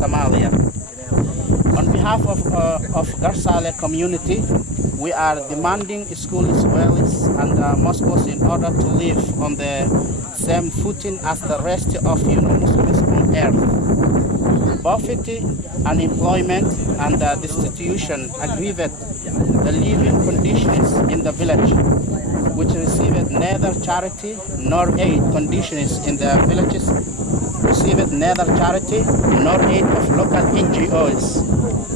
Somalia. On behalf of Garsale community, we are demanding schools, wells, and mosques in order to live on the same footing as the rest of Muslims on earth. Poverty, unemployment, and destitution aggravate the living conditions in the village, which received neither charity nor aid. Conditions in the villages received neither charity nor aid of local NGOs,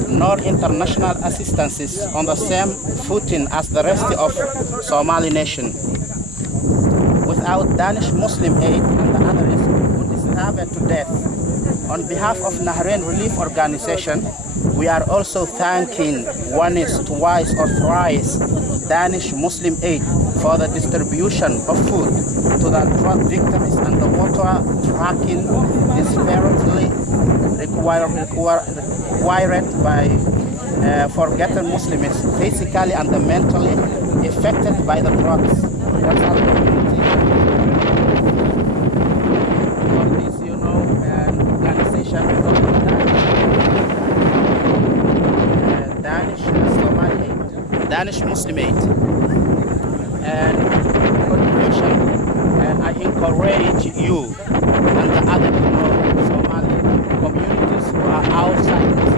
nor international assistances on the same footing as the rest of Somali nation. Without Danish Muslim aid and the others would be starved to death. On behalf of Nahrain Relief Organization, we are also thanking once, twice, or thrice Danish Muslim aid for the distribution of food to the drug victims and the water tracking desperately required by forgotten Muslims, physically and mentally affected by the drugs. That's our community. For this, organization Danish Muslim aid and contribution, and I encourage you and the other Somali communities who are outside these,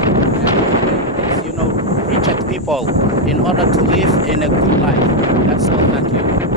wretched people in order to live in a good life. That's all. Thank you.